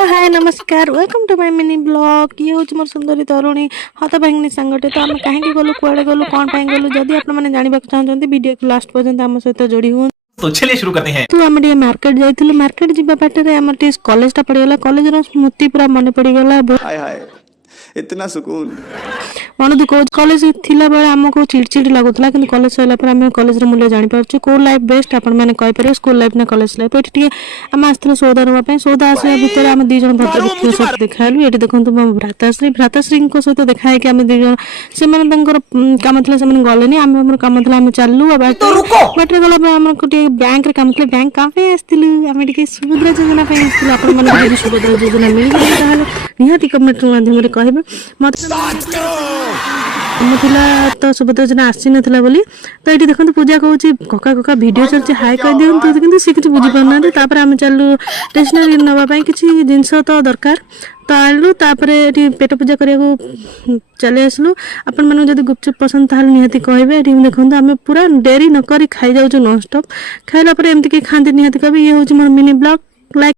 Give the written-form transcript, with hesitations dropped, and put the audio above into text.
हाय नमस्कार welcome to my mini blog. ये हूँ मोर सुंदरी तरुणी हत भांगी सांगटे। तो आम कहीं गलु कुआड़े गलु कौन पाई गलु जदि आप जानवा चाहते वीडियो को लास्ट पर्यंत आम सहित जोड़ी हुए। तो चलिए शुरू करते हैं। तो आम मार्केट जाइलु मार्केट जावा बाटे आम कॉलेज पड़गला कॉलेज स्मृति पूरा मन पड़गला। हाय हाय इतना सुकून मन दुख कॉलेज थिला बेले आमको चिड़चिड़ लगुला कि कॉलेज सरला आम कॉलेज मूल्य जापर कौ लाइफ बेस्ट आपने स्कूल लाइफ ना कॉलेज लाइफ। ये आम आसलु सौदा नापी सौदा आसा भितर आम दीज भद्र व्यक्ति सहित देखालु। ये देखो मो भ्राताश्री भ्राताश्री सहित देखाए कि आम दीज से कम था से गले आम कम था आम चलू बाटे गला आम गोटे बैंक काम था बैंक काम आसलु आम सुभद्रा योजना आप सुभद्रा योजना मिल निहाती कमेंट माध्यम कहे मत तो सुभद्रा योजना आसी नाला बोली। तो ये देखो पूजा कौन कका कका भिडियो चलती हाई कह दिखाँ कि सी किसी बुझीपार आम चलू स्टेसनारी नापी किसी जिनस तो दरकार तो आनलु ये पेट पूजा करने चले आसलु। आपण मानक जब गुपचुप पसंद ताल निहाती कहे देखो आम पूरा डेरी नक खाई जाऊँ नॉनस्टॉप खाइला एमती कि खाती निहाती कह ये हूँ मोर मिनी ब्लॉग लाइक